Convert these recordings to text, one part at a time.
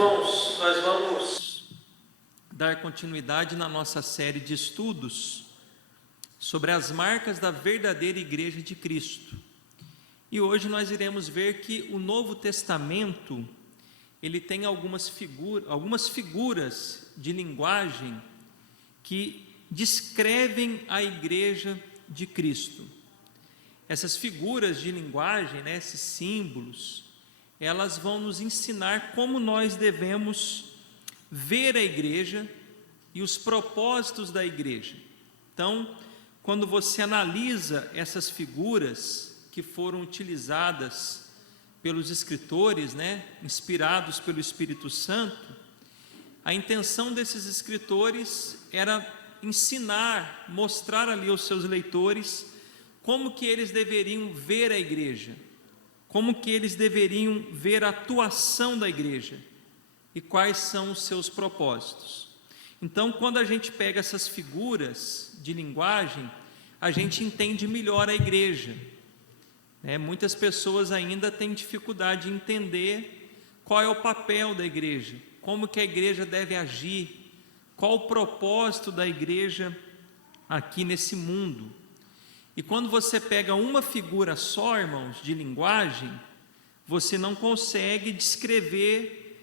irmãos, nós vamos dar continuidade na nossa série de estudos sobre as marcas da verdadeira Igreja de Cristo. E hoje nós iremos ver que o Novo Testamento, ele tem algumas figuras de linguagem que descrevem a Igreja de Cristo. Essas figuras de linguagem, esses símbolos, elas vão nos ensinar como nós devemos ver a igreja e os propósitos da igreja. Então, quando você analisa essas figuras que foram utilizadas pelos escritores, inspirados pelo Espírito Santo, a intenção desses escritores era ensinar, mostrar ali aos seus leitores como que eles deveriam ver a igreja, como que eles deveriam ver a atuação da igreja e quais são os seus propósitos. Então, quando a gente pega essas figuras de linguagem, a gente entende melhor a igreja. Muitas pessoas ainda têm dificuldade de entender qual é o papel da igreja, como que a igreja deve agir, qual o propósito da igreja aqui nesse mundo. E quando você pega uma figura só, irmãos, de linguagem, você não consegue descrever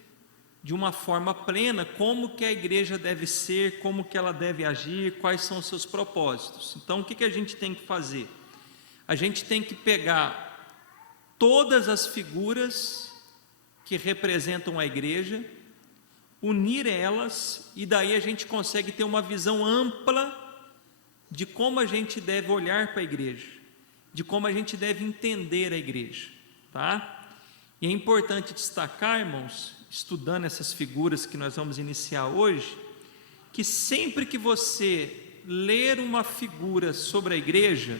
de uma forma plena como que a igreja deve ser, como que ela deve agir, quais são os seus propósitos. Então, o que a gente tem que fazer? A gente tem que pegar todas as figuras que representam a igreja, unir elas, e daí a gente consegue ter uma visão ampla de como a gente deve olhar para a igreja, de como a gente deve entender a igreja, tá? E é importante destacar, irmãos, estudando essas figuras que nós vamos iniciar hoje, que sempre que você ler uma figura sobre a igreja,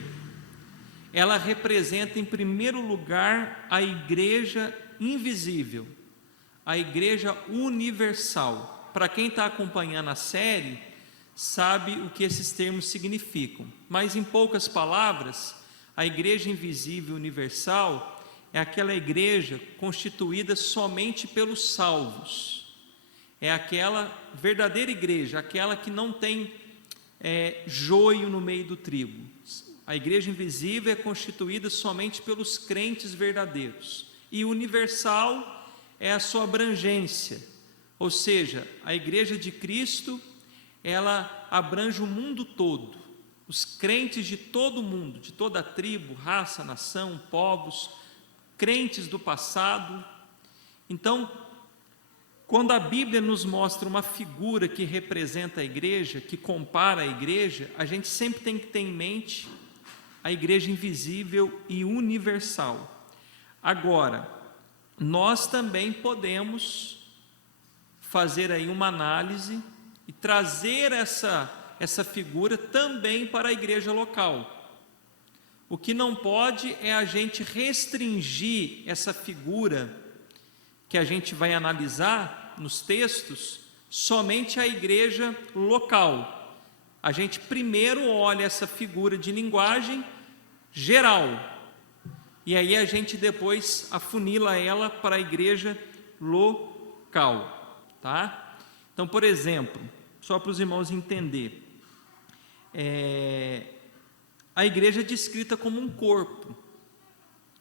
ela representa em primeiro lugar a igreja invisível, a igreja universal. Para quem está acompanhando a série, sabe o que esses termos significam, mas em poucas palavras, a igreja invisível universal é aquela igreja constituída somente pelos salvos, é aquela verdadeira igreja, aquela que não tem joio no meio do trigo. A igreja invisível é constituída somente pelos crentes verdadeiros, e universal é a sua abrangência, ou seja, a igreja de Cristo, ela abrange o mundo todo, os crentes de todo o mundo, de toda a tribo, raça, nação, povos, crentes do passado. Então, quando a Bíblia nos mostra uma figura que representa a igreja, que compara a igreja, a gente sempre tem que ter em mente a igreja invisível e universal. Agora, nós também podemos fazer aí uma análise e trazer essa figura também para a igreja local. O que não pode é a gente restringir essa figura que a gente vai analisar nos textos somente à igreja local. A gente primeiro olha essa figura de linguagem geral, e aí a gente depois afunila ela para a igreja local, tá? Então, por exemplo, só para os irmãos entenderem, a igreja é descrita como um corpo,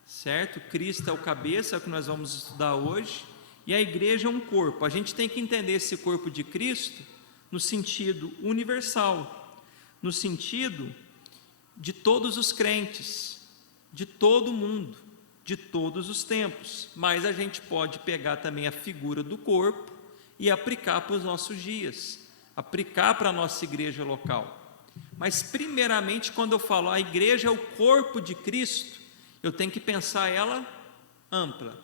certo? Cristo é o cabeça, é o que nós vamos estudar hoje, e a igreja é um corpo. A gente tem que entender esse corpo de Cristo no sentido universal, no sentido de todos os crentes, de todo mundo, de todos os tempos, mas a gente pode pegar também a figura do corpo e aplicar para os nossos dias, aplicar para a nossa igreja local. Mas primeiramente, quando eu falo a igreja é o corpo de Cristo, eu tenho que pensar ela ampla,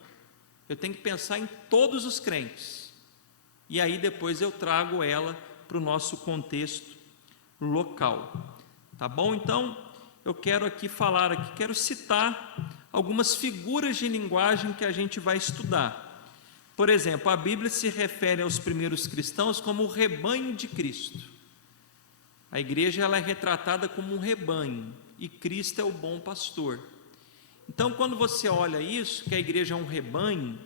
eu tenho que pensar em todos os crentes, e aí depois eu trago ela para o nosso contexto local, tá bom? Então, eu quero quero citar algumas figuras de linguagem que a gente vai estudar. Por exemplo, a Bíblia se refere aos primeiros cristãos como o rebanho de Cristo. A igreja ela é retratada como um rebanho, e Cristo é o bom pastor. Então, quando você olha isso, que a igreja é um rebanho,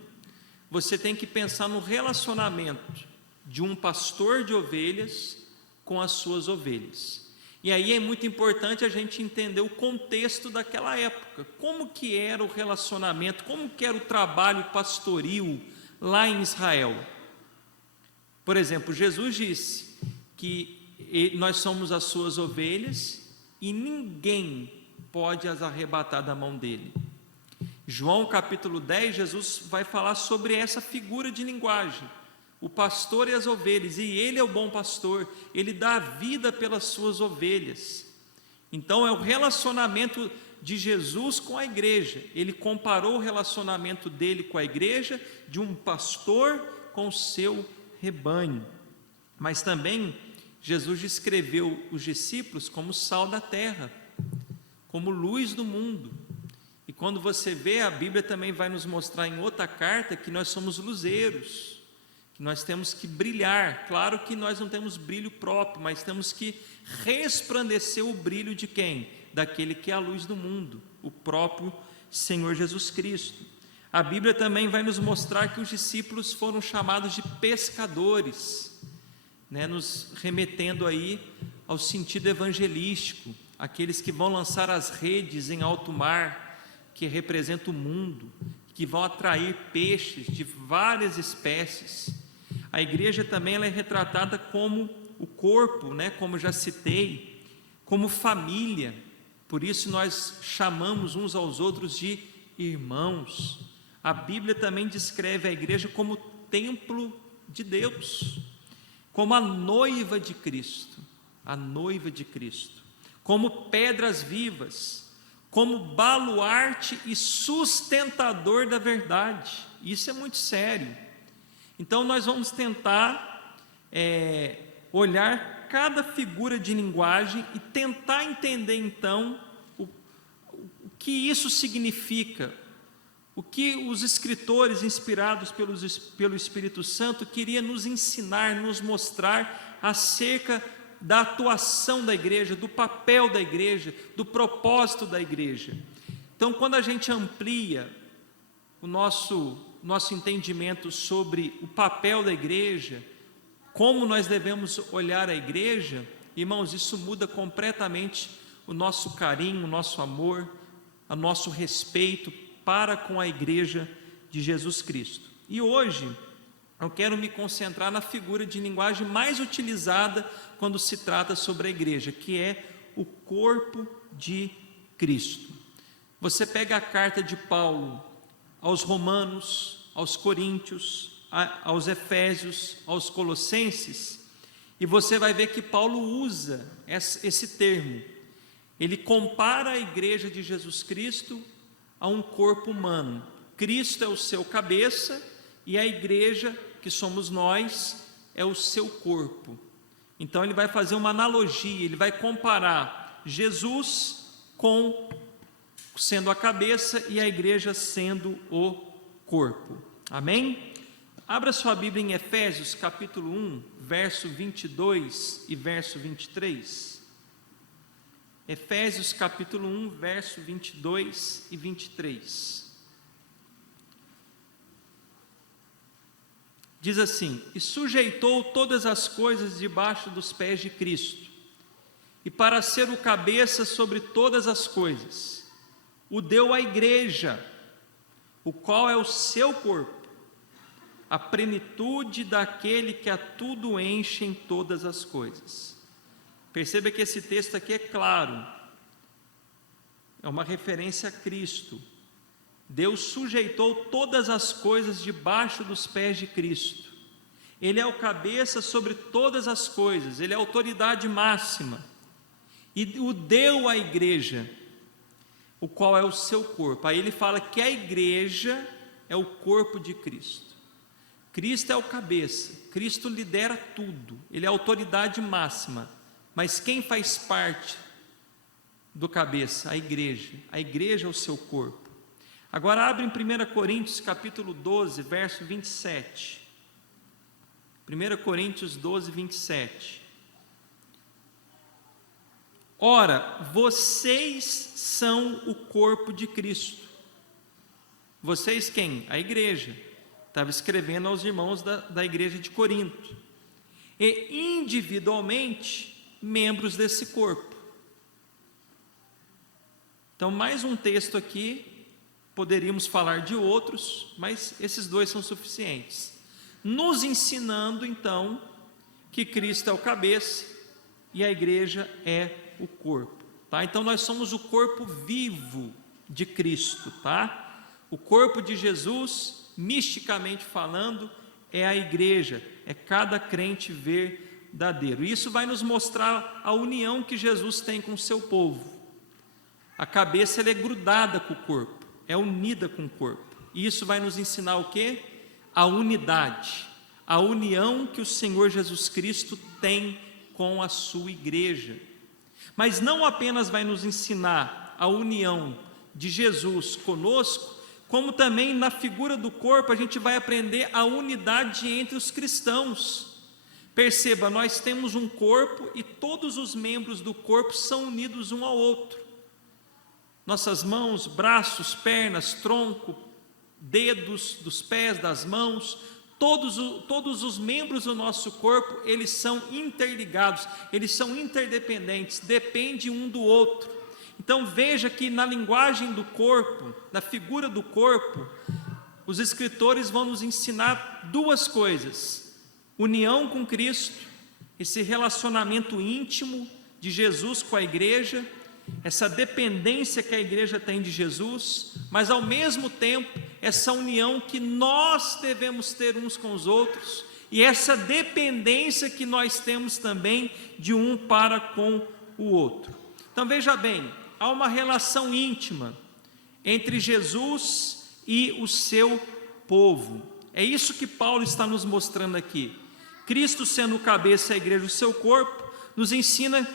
você tem que pensar no relacionamento de um pastor de ovelhas com as suas ovelhas. E aí é muito importante a gente entender o contexto daquela época, como que era o relacionamento, como que era o trabalho pastoril lá em Israel. Por exemplo, Jesus disse que nós somos as suas ovelhas e ninguém pode as arrebatar da mão dele. João capítulo 10, Jesus vai falar sobre essa figura de linguagem, o pastor e as ovelhas, e ele é o bom pastor, ele dá a vida pelas suas ovelhas. Então é o relacionamento de Jesus com a igreja. Ele comparou o relacionamento dele com a igreja, de um pastor com o seu rebanho. Mas também Jesus descreveu os discípulos como sal da terra, como luz do mundo. E quando você vê, a Bíblia também vai nos mostrar em outra carta que nós somos luzeiros, que nós temos que brilhar. Claro que nós não temos brilho próprio, mas temos que resplandecer o brilho de quem? Daquele que é a luz do mundo, o próprio Senhor Jesus Cristo. A Bíblia também vai nos mostrar que os discípulos foram chamados de pescadores, nos remetendo aí ao sentido evangelístico, aqueles que vão lançar as redes em alto mar, que representa o mundo, que vão atrair peixes de várias espécies. A igreja também ela é retratada como o corpo, como já citei, como família. Por isso nós chamamos uns aos outros de irmãos. A Bíblia também descreve a igreja como templo de Deus, como a noiva de Cristo, como pedras vivas, como baluarte e sustentador da verdade. Isso é muito sério. Então nós vamos tentar olhar cada figura de linguagem e tentar entender então o que isso significa, o que os escritores inspirados pelo Espírito Santo queriam nos ensinar, nos mostrar acerca da atuação da igreja, do papel da igreja, do propósito da igreja. Então, quando a gente amplia o nosso entendimento sobre o papel da igreja, como nós devemos olhar a igreja, irmãos, isso muda completamente o nosso carinho, o nosso amor, o nosso respeito para com a igreja de Jesus Cristo. E hoje eu quero me concentrar na figura de linguagem mais utilizada quando se trata sobre a igreja, que é o corpo de Cristo. Você pega a carta de Paulo aos Romanos, aos Coríntios, aos Efésios, aos Colossenses, e você vai ver que Paulo usa esse termo. Ele compara a igreja de Jesus Cristo a um corpo humano. Cristo é o seu cabeça e a igreja, que somos nós, é o seu corpo. Então ele vai fazer uma analogia, ele vai comparar Jesus sendo a cabeça e a igreja sendo o corpo. Amém? Abra sua Bíblia em Efésios capítulo 1, verso 22 e verso 23. Efésios capítulo 1, verso 22 e 23. Diz assim: e sujeitou todas as coisas debaixo dos pés de Cristo, e para ser o cabeça sobre todas as coisas, o deu à igreja, o qual é o seu corpo, a plenitude daquele que a tudo enche em todas as coisas. Perceba que esse texto aqui é claro, é uma referência a Cristo. Deus sujeitou todas as coisas debaixo dos pés de Cristo. Ele é o cabeça sobre todas as coisas, ele é a autoridade máxima, e o deu à igreja, o qual é o seu corpo. Aí ele fala que a igreja é o corpo de Cristo. Cristo é o cabeça, Cristo lidera tudo, ele é a autoridade máxima. Mas quem faz parte do cabeça? A igreja é o seu corpo. Agora abre em 1 Coríntios capítulo 12, verso 27. 1 Coríntios 12, 27. Ora, vocês são o corpo de Cristo. Vocês quem? A igreja. estava escrevendo aos irmãos da igreja de Corinto, e individualmente membros desse corpo. Então, mais um texto aqui, poderíamos falar de outros, mas esses dois são suficientes, nos ensinando então que Cristo é o cabeça e a igreja é o corpo, tá? Então nós somos o corpo vivo de Cristo, tá? O corpo de Jesus, misticamente falando, é a igreja, é cada crente verdadeiro. E isso vai nos mostrar a união que Jesus tem com o seu povo. A cabeça ela é grudada com o corpo, é unida com o corpo. E isso vai nos ensinar o quê? A unidade, a união que o Senhor Jesus Cristo tem com a sua igreja. Mas não apenas vai nos ensinar a união de Jesus conosco, como também na figura do corpo a gente vai aprender a unidade entre os cristãos. Perceba, nós temos um corpo e todos os membros do corpo são unidos um ao outro. Nossas mãos, braços, pernas, tronco, dedos dos pés, das mãos, todos os membros do nosso corpo, eles são interligados, eles são interdependentes, dependem um do outro. Então veja que na linguagem do corpo, na figura do corpo, os escritores vão nos ensinar duas coisas: união com Cristo, esse relacionamento íntimo de Jesus com a igreja, essa dependência que a igreja tem de Jesus, mas ao mesmo tempo essa união que nós devemos ter uns com os outros, e essa dependência que nós temos também de um para com o outro. Então veja bem, há uma relação íntima entre Jesus e o seu povo. É isso que Paulo está nos mostrando aqui. Cristo sendo o cabeça, a igreja o seu corpo, nos ensina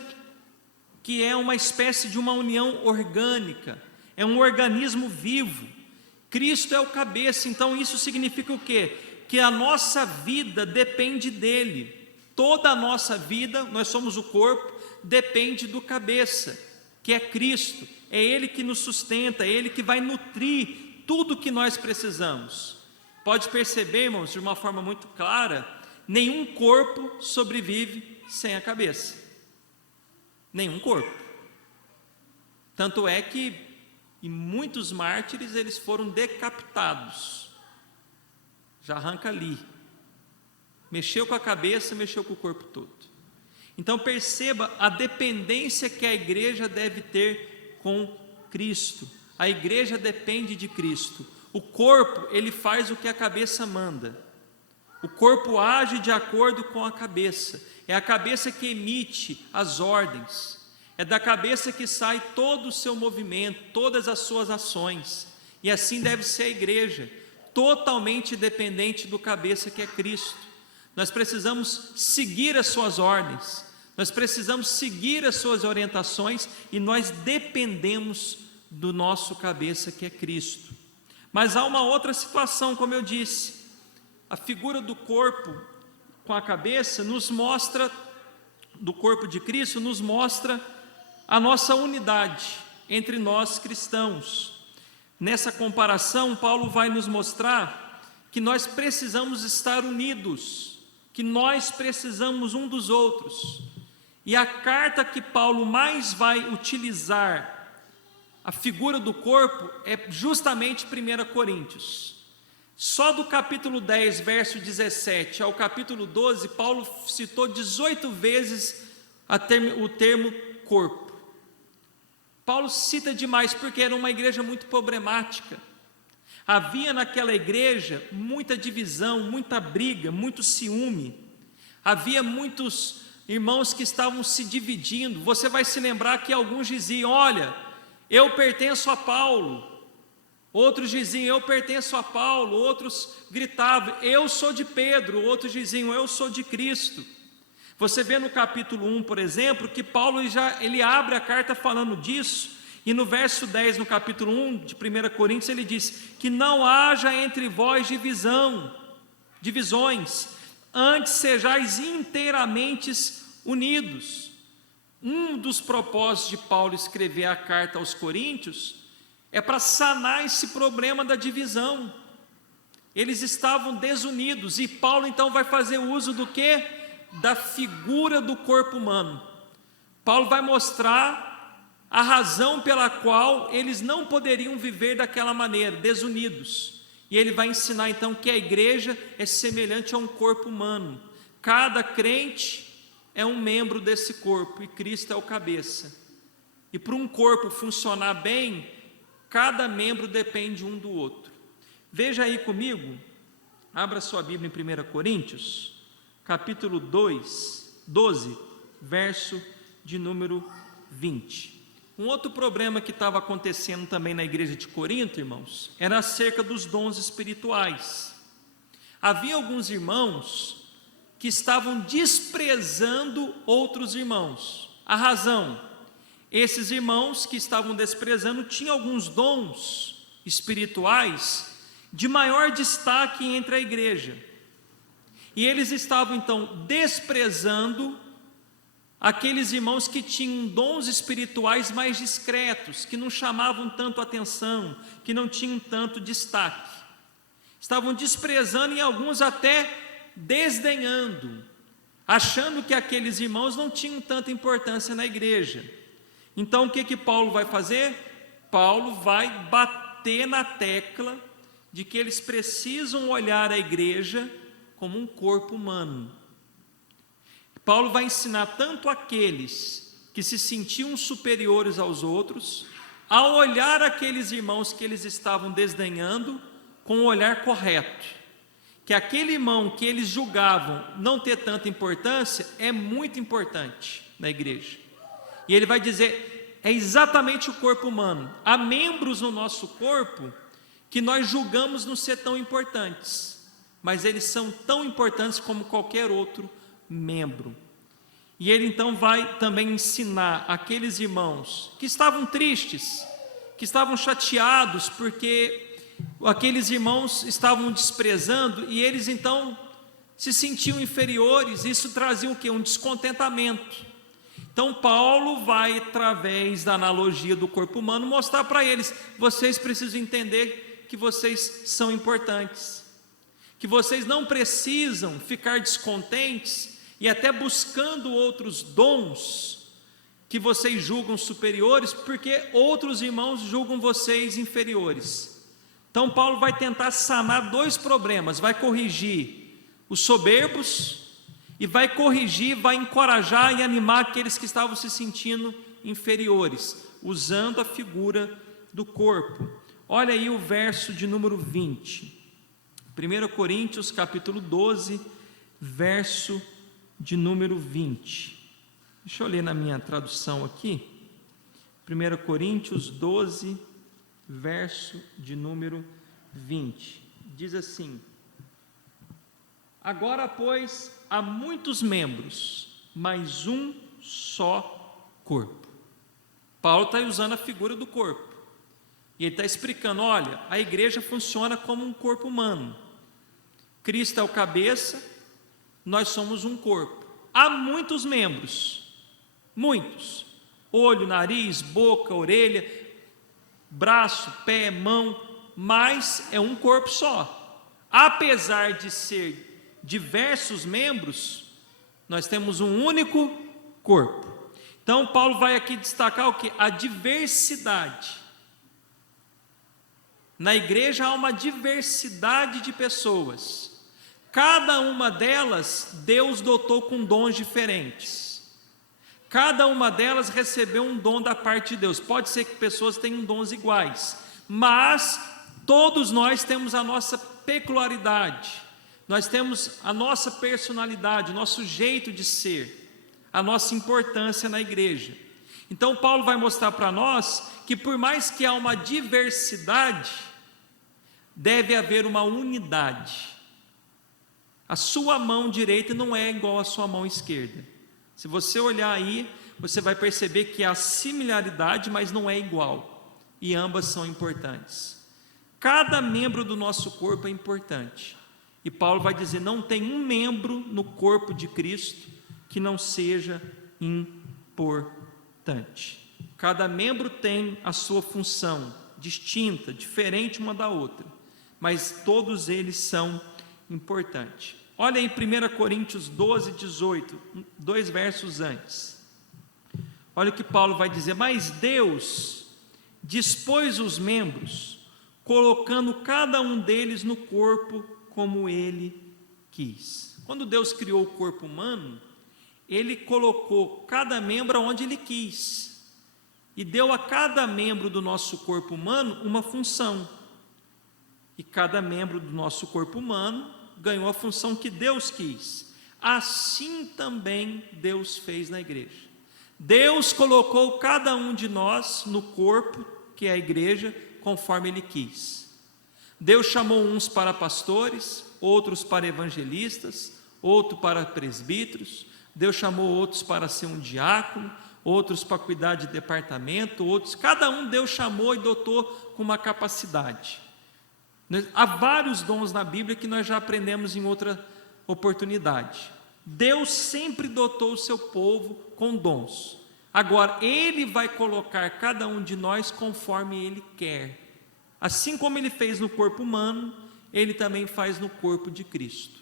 que é uma espécie de uma união orgânica, é um organismo vivo. Cristo é o cabeça, então isso significa o quê? Que a nossa vida depende dele. Toda a nossa vida, nós somos o corpo, depende do cabeça, que é Cristo. É Ele que nos sustenta, é Ele que vai nutrir tudo que nós precisamos. Pode perceber, irmãos, de uma forma muito clara, nenhum corpo sobrevive sem a cabeça. Nenhum corpo. Tanto é que em muitos mártires eles foram decapitados. Já arranca ali. Mexeu com a cabeça, mexeu com o corpo todo. Então perceba a dependência que a igreja deve ter com Cristo. A igreja depende de Cristo. O corpo, ele faz o que a cabeça manda. O corpo age de acordo com a cabeça. É a cabeça que emite as ordens. É da cabeça que sai todo o seu movimento, todas as suas ações. E assim deve ser a igreja, totalmente dependente do cabeça que é Cristo. Nós precisamos seguir as suas ordens, nós precisamos seguir as suas orientações, e nós dependemos do nosso cabeça que é Cristo. Mas há uma outra situação, como eu disse, a figura do corpo com a cabeça nos mostra, do corpo de Cristo, nos mostra a nossa unidade entre nós cristãos. Nessa comparação, Paulo vai nos mostrar que nós precisamos estar unidos, que nós precisamos um dos outros. E a carta que Paulo mais vai utilizar, a figura do corpo, é justamente 1 Coríntios. Só do capítulo 10, verso 17 ao capítulo 12, Paulo citou 18 vezes o termo corpo. Paulo cita demais porque era uma igreja muito problemática. Havia naquela igreja muita divisão, muita briga, muito ciúme. Havia muitos irmãos que estavam se dividindo. Você vai se lembrar que alguns diziam: olha, eu pertenço a Paulo. Outros diziam: eu pertenço a Paulo. Outros gritavam: eu sou de Pedro. Outros diziam: eu sou de Cristo. Você vê no capítulo 1, por exemplo, que Paulo ele abre a carta falando disso, e no verso 10, no capítulo 1 de 1 Coríntios, ele diz: que não haja entre vós divisões, antes sejais inteiramente unidos. Um dos propósitos de Paulo escrever a carta aos Coríntios é para sanar esse problema da divisão. Eles estavam desunidos, e Paulo então vai fazer uso do quê? Da figura do corpo humano. Paulo vai mostrar a razão pela qual eles não poderiam viver daquela maneira, desunidos. E ele vai ensinar então que a igreja é semelhante a um corpo humano. Cada crente é um membro desse corpo, e Cristo é o cabeça. E para um corpo funcionar bem, cada membro depende um do outro. Veja aí comigo, abra sua Bíblia em 1 Coríntios, capítulo 12, verso de número 20. Um outro problema que estava acontecendo também na igreja de Corinto, irmãos, era acerca dos dons espirituais. Havia alguns irmãos que estavam desprezando outros irmãos. A razão: esses irmãos que estavam desprezando tinham alguns dons espirituais de maior destaque entre a igreja, e eles estavam então desprezando aqueles irmãos que tinham dons espirituais mais discretos, que não chamavam tanto atenção, que não tinham tanto destaque. Estavam desprezando e alguns até desdenhando, achando que aqueles irmãos não tinham tanta importância na igreja. Então o que Paulo vai fazer? Paulo vai bater na tecla de que eles precisam olhar a igreja como um corpo humano. Paulo vai ensinar tanto aqueles que se sentiam superiores aos outros, a olhar aqueles irmãos que eles estavam desdenhando com o olhar correto, que aquele irmão que eles julgavam não ter tanta importância é muito importante na igreja. E ele vai dizer, é exatamente o corpo humano. Há membros no nosso corpo que nós julgamos não ser tão importantes, mas eles são tão importantes como qualquer outro membro. E ele então vai também ensinar aqueles irmãos que estavam tristes, que estavam chateados, porque aqueles irmãos estavam desprezando, e eles então se sentiam inferiores. Isso trazia o quê? Um descontentamento. Então Paulo vai, através da analogia do corpo humano, mostrar para eles: vocês precisam entender que vocês são importantes, que vocês não precisam ficar descontentes e até buscando outros dons que vocês julgam superiores, porque outros irmãos julgam vocês inferiores. Então Paulo vai tentar sanar dois problemas: vai corrigir os soberbos e vai corrigir, vai encorajar e animar aqueles que estavam se sentindo inferiores, usando a figura do corpo. Olha aí o verso de número 20, 1 Coríntios capítulo 12, verso de número 20. Deixa eu ler na minha tradução aqui. 1 Coríntios 12, verso de número 20. Diz assim: agora, pois, há muitos membros, mas um só corpo. Paulo está usando a figura do corpo. E ele está explicando: olha, a igreja funciona como um corpo humano. Cristo é o cabeça, nós somos um corpo. Há muitos membros, muitos: olho, nariz, boca, orelha, braço, pé, mão, mas é um corpo só. Apesar de ser diversos membros, nós temos um único corpo. Então Paulo vai aqui destacar o que? A diversidade. Na igreja há uma diversidade de pessoas. Cada uma delas Deus dotou com dons diferentes. Cada uma delas recebeu um dom da parte de Deus. Pode ser que pessoas tenham dons iguais, mas todos nós temos a nossa peculiaridade. Nós temos a nossa personalidade, o nosso jeito de ser, a nossa importância na igreja. Então Paulo vai mostrar para nós que, por mais que há uma diversidade, deve haver uma unidade. A sua mão direita não é igual à sua mão esquerda. Se você olhar aí, você vai perceber que há similaridade, mas não é igual, e ambas são importantes. Cada membro do nosso corpo é importante, e Paulo vai dizer: não tem um membro no corpo de Cristo que não seja importante. Cada membro tem a sua função distinta, diferente uma da outra, mas todos eles são importantes. Olha aí 1 Coríntios 12, 18, 2 versos antes. Olha o que Paulo vai dizer: mas Deus dispôs os membros, colocando cada um deles no corpo como Ele quis. Quando Deus criou o corpo humano, Ele colocou cada membro onde Ele quis, e deu a cada membro do nosso corpo humano uma função, e cada membro do nosso corpo humano ganhou a função que Deus quis. Assim também Deus fez na igreja. Deus colocou cada um de nós no corpo, que é a igreja, conforme Ele quis. Deus chamou uns para pastores, outros para evangelistas, outros para presbíteros. Deus chamou outros para ser um diácono, outros para cuidar de departamento, outros, cada um Deus chamou e dotou com uma capacidade. Há vários dons na Bíblia que nós já aprendemos em outra oportunidade. Deus sempre dotou o seu povo com dons. Agora, Ele vai colocar cada um de nós conforme Ele quer. Assim como Ele fez no corpo humano, Ele também faz no corpo de Cristo.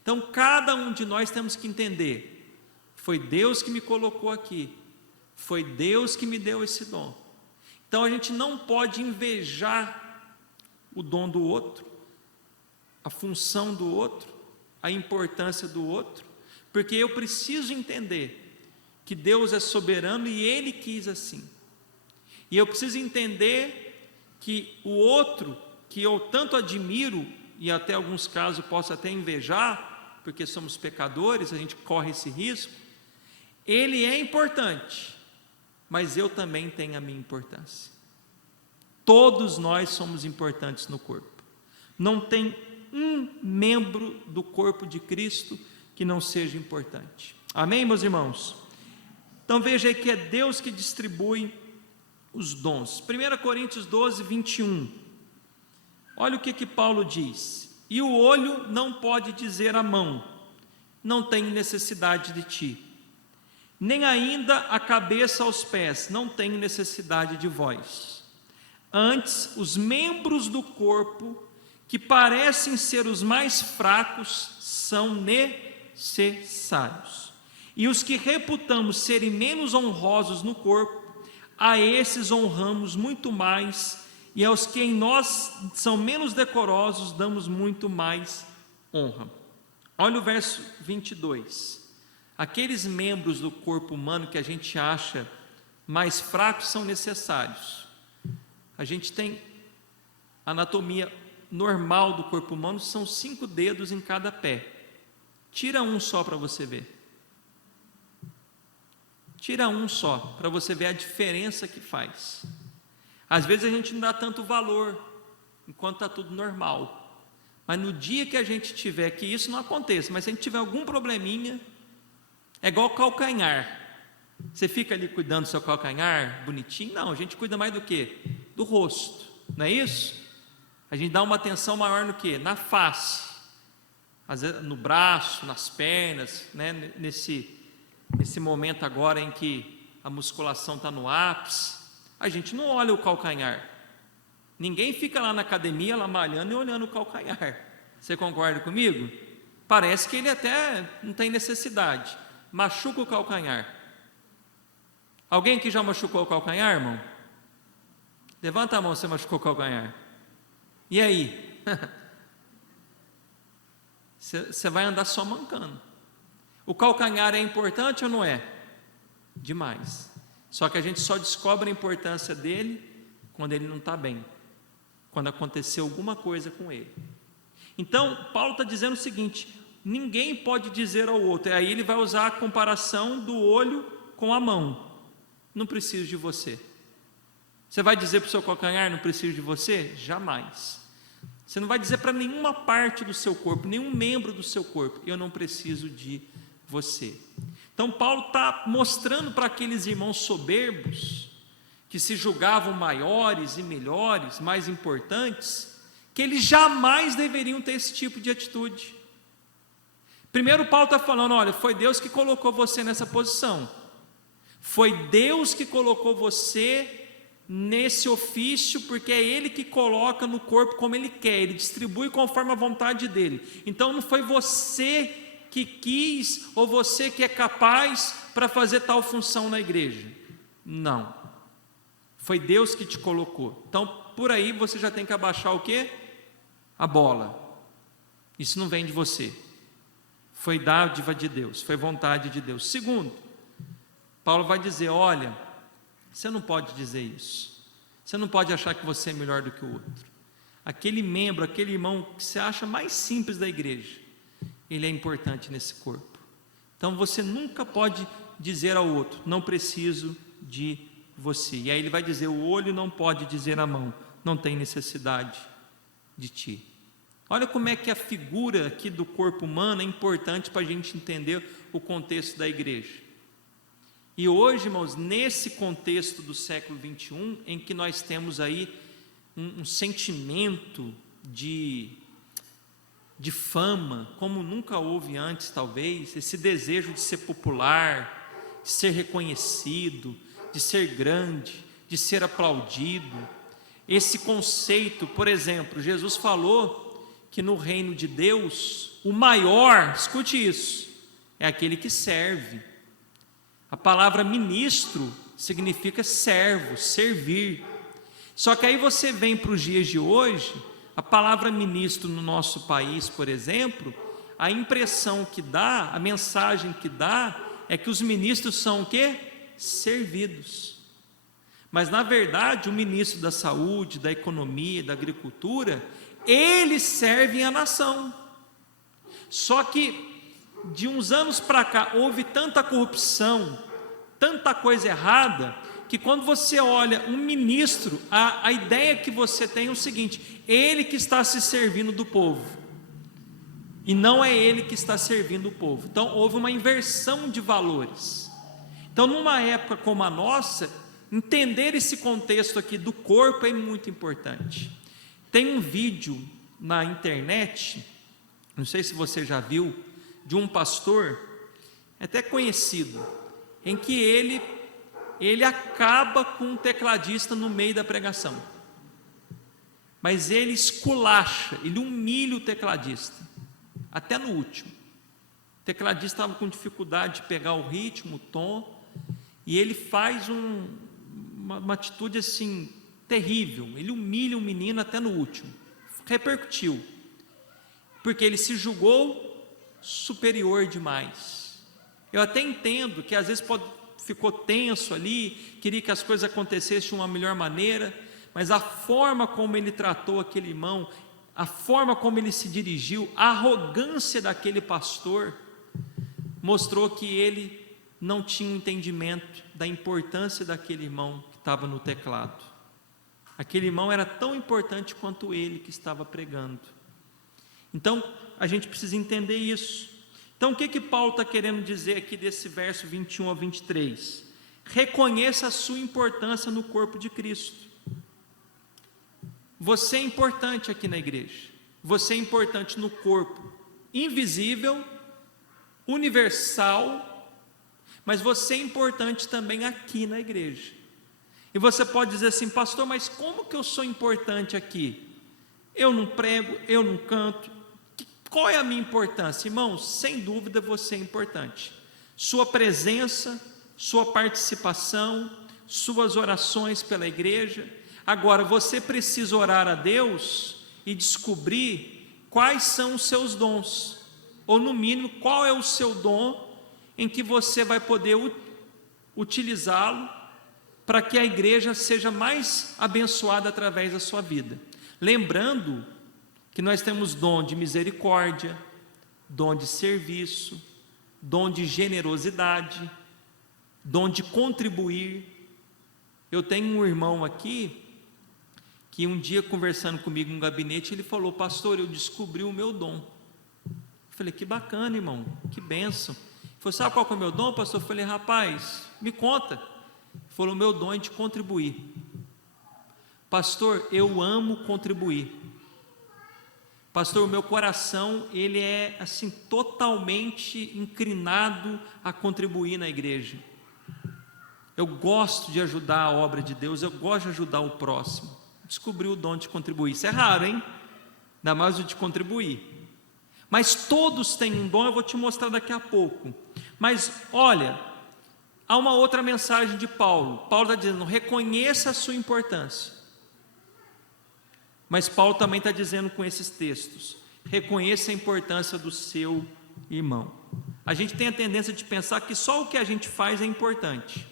Então, cada um de nós temos que entender: foi Deus que me colocou aqui, foi Deus que me deu esse dom. Então, a gente não pode invejar o dom do outro, a função do outro, a importância do outro, porque eu preciso entender que Deus é soberano e Ele quis assim. E eu preciso entender que o outro, que eu tanto admiro, e até alguns casos posso até invejar, porque somos pecadores, a gente corre esse risco, ele é importante, mas eu também tenho a minha importância. Todos nós somos importantes no corpo. Não tem um membro do corpo de Cristo que não seja importante. Amém, meus irmãos? Então veja aí que é Deus que distribui os dons. 1 Coríntios 12, 21. Olha o que Paulo diz: e o olho não pode dizer à mão, não tenho necessidade de ti, nem ainda a cabeça aos pés, não tenho necessidade de vós. Antes, os membros do corpo, que parecem ser os mais fracos, são necessários. E os que reputamos serem menos honrosos no corpo, a esses honramos muito mais, e aos que em nós são menos decorosos, damos muito mais honra. Olha o verso 22. Aqueles membros do corpo humano que a gente acha mais fracos são necessários. A gente tem anatomia normal do corpo humano, são 5 dedos em cada pé. Tira um só para você ver. Tira um só, para você ver a diferença que faz. Às vezes a gente não dá tanto valor, enquanto está tudo normal. Mas no dia que a gente tiver, que isso não aconteça, mas se a gente tiver algum probleminha, é igual calcanhar. Você fica ali cuidando do seu calcanhar, bonitinho? Não, a gente cuida mais do quê? Do rosto, não é isso? A gente dá uma atenção maior no quê? Na face, às vezes no braço, nas pernas, né? Nesse momento agora em que a musculação está no ápice, a gente não olha o calcanhar. Ninguém fica lá na academia, lá malhando e olhando o calcanhar. Você concorda comigo? Parece que ele até não tem necessidade. Machuca o calcanhar. Alguém que já machucou o calcanhar, irmão? Levanta a mão se você machucou o calcanhar. E aí? Você vai andar só mancando. O calcanhar é importante ou não é? Demais. Só que a gente só descobre a importância dele quando ele não está bem, quando aconteceu alguma coisa com ele. Então, Paulo está dizendo o seguinte: ninguém pode dizer ao outro, aí ele vai usar a comparação do olho com a mão. Não preciso de você. Você vai dizer para o seu calcanhar, não preciso de você? Jamais. Você não vai dizer para nenhuma parte do seu corpo, nenhum membro do seu corpo, eu não preciso de você. Então Paulo está mostrando para aqueles irmãos soberbos, que se julgavam maiores e melhores, mais importantes, que eles jamais deveriam ter esse tipo de atitude. Primeiro Paulo está falando, olha, foi Deus que colocou você nessa posição. Foi Deus que colocou você nesse ofício, porque é Ele que coloca no corpo como Ele quer, Ele distribui conforme a vontade dEle. Então não foi você que quis, ou você que é capaz para fazer tal função na igreja. Não. Foi Deus que te colocou. Então, por aí você já tem que abaixar o quê? A bola. Isso não vem de você. Foi dádiva de Deus, foi vontade de Deus. Segundo, Paulo vai dizer, olha, você não pode dizer isso. Você não pode achar que você é melhor do que o outro. Aquele membro, aquele irmão que você acha mais simples da igreja, ele é importante nesse corpo. Então você nunca pode dizer ao outro, não preciso de você. E aí ele vai dizer, o olho não pode dizer à mão, não tem necessidade de ti. Olha como é que a figura aqui do corpo humano é importante para a gente entender o contexto da igreja. E hoje, irmãos, nesse contexto do século 21, em que nós temos aí um sentimento de fama, como nunca houve antes, talvez, esse desejo de ser popular, de ser reconhecido, de ser grande, de ser aplaudido. Esse conceito, por exemplo, Jesus falou que no reino de Deus, o maior, escute isso, é aquele que serve. A palavra ministro significa servo, servir. Só que aí você vem para os dias de hoje, a palavra ministro no nosso país, por exemplo, a impressão que dá, a mensagem que dá, é que os ministros são o quê? Servidos. Mas na verdade, o ministro da saúde, da economia, da agricultura, eles servem a nação. Só que de uns anos para cá houve tanta corrupção, tanta coisa errada, que quando você olha um ministro, a ideia que você tem é o seguinte: ele que está se servindo do povo, e não é ele que está servindo o povo. Então houve uma inversão de valores. Então numa época como a nossa, entender esse contexto aqui do corpo é muito importante. Tem um vídeo na internet, não sei se você já viu, de um pastor, até conhecido, em que ele acaba com um tecladista no meio da pregação, mas ele esculacha, ele humilha o tecladista, até no último. O tecladista estava com dificuldade de pegar o ritmo, o tom, e ele faz uma atitude assim, terrível, ele humilha o menino até no último, repercutiu, porque ele se julgou superior demais. Eu até entendo que às vezes ficou tenso ali, queria que as coisas acontecessem de uma melhor maneira, mas a forma como ele tratou aquele irmão, a forma como ele se dirigiu, a arrogância daquele pastor, mostrou que ele não tinha um entendimento da importância daquele irmão que estava no teclado. Aquele irmão era tão importante quanto ele que estava pregando. Então, a gente precisa entender isso. Então, o que Paulo está querendo dizer aqui desse verso 21 ao 23? Reconheça a sua importância no corpo de Cristo. Você é importante aqui na igreja. Você é importante no corpo invisível, universal, mas você é importante também aqui na igreja. E você pode dizer assim, pastor, mas como que eu sou importante aqui? Eu não prego, eu não canto. Qual é a minha importância? Irmãos, sem dúvida você é importante. Sua presença, sua participação, suas orações pela igreja. Agora, você precisa orar a Deus e descobrir quais são os seus dons, ou no mínimo, qual é o seu dom em que você vai poder utilizá-lo para que a igreja seja mais abençoada através da sua vida. Lembrando que nós temos dom de misericórdia, dom de serviço, dom de generosidade, dom de contribuir. Eu tenho um irmão aqui, que um dia conversando comigo no gabinete, ele falou, pastor, eu descobri o meu dom. Eu falei, que bacana, irmão, que bênção. Ele falou, sabe qual que é o meu dom, pastor? Eu falei, rapaz, me conta. Ele falou, o meu dom é de contribuir. Pastor, eu amo contribuir. Pastor, o meu coração, ele é assim, totalmente inclinado a contribuir na igreja. Eu gosto de ajudar a obra de Deus, eu gosto de ajudar o próximo. Descobri o dom de contribuir. Isso é raro, hein? Ainda mais o de contribuir. Mas todos têm um dom, eu vou te mostrar daqui a pouco. Mas olha, há uma outra mensagem de Paulo. Paulo está dizendo, reconheça a sua importância. Mas Paulo também está dizendo com esses textos, reconheça a importância do seu irmão. A gente tem a tendência de pensar que só o que a gente faz é importante.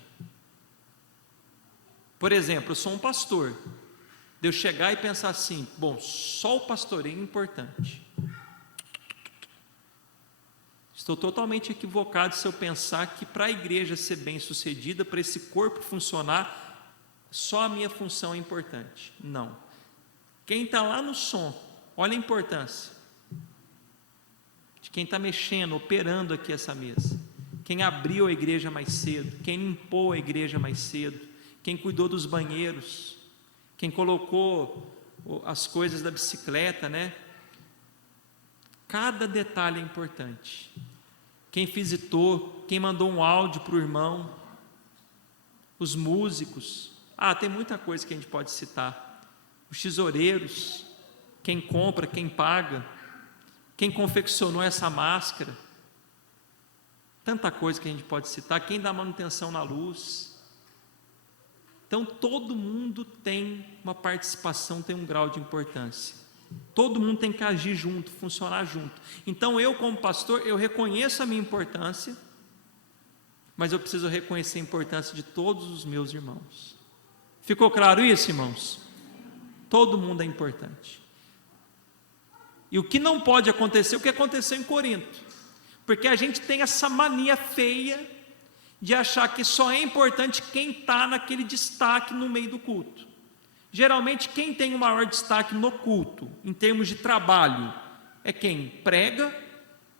Por exemplo, eu sou um pastor. De eu chegar e pensar assim, bom, só o pastoreio é importante. Estou totalmente equivocado se eu pensar que para a igreja ser bem sucedida, para esse corpo funcionar, só a minha função é importante. Não. Quem está lá no som, olha a importância de quem está mexendo, operando aqui essa mesa, quem abriu a igreja mais cedo, quem limpou a igreja mais cedo, quem cuidou dos banheiros, quem colocou as coisas da bicicleta, né? Cada detalhe é importante. Quem visitou, quem mandou um áudio para o irmão, os músicos, tem muita coisa que a gente pode citar. Os tesoureiros, quem compra, quem paga, quem confeccionou essa máscara, tanta coisa que a gente pode citar, quem dá manutenção na luz. Então todo mundo tem uma participação, tem um grau de importância. Todo mundo tem que agir junto, funcionar junto. Então eu, como pastor, eu reconheço a minha importância, mas eu preciso reconhecer a importância de todos os meus irmãos. Ficou claro isso, irmãos? Todo mundo é importante. E o que não pode acontecer, o que aconteceu em Corinto, porque a gente tem essa mania feia de achar que só é importante quem está naquele destaque no meio do culto. Geralmente quem tem o maior destaque no culto, em termos de trabalho, é quem prega,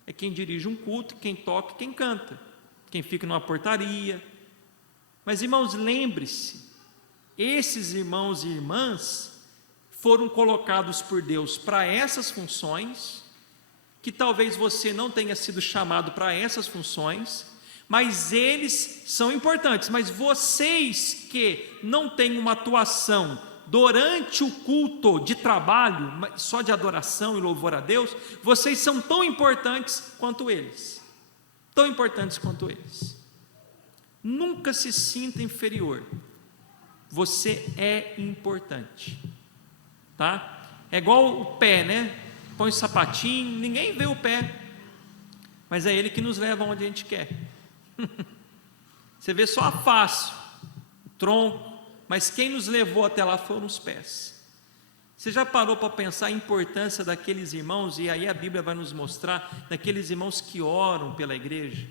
é quem dirige um culto, quem toca, quem canta, quem fica numa portaria. Mas irmãos, lembre-se, esses irmãos e irmãs foram colocados por Deus para essas funções, que talvez você não tenha sido chamado para essas funções, mas eles são importantes. Mas vocês que não têm uma atuação durante o culto de trabalho, só de adoração e louvor a Deus, vocês são tão importantes quanto eles. Tão importantes quanto eles. Nunca se sinta inferior. Você é importante. Tá? É igual o pé, né? Põe o sapatinho, ninguém vê o pé, mas é ele que nos leva onde a gente quer. Você vê só a face, o tronco, mas quem nos levou até lá foram os pés. Você já parou para pensar a importância daqueles irmãos, e aí a Bíblia vai nos mostrar, daqueles irmãos que oram pela igreja?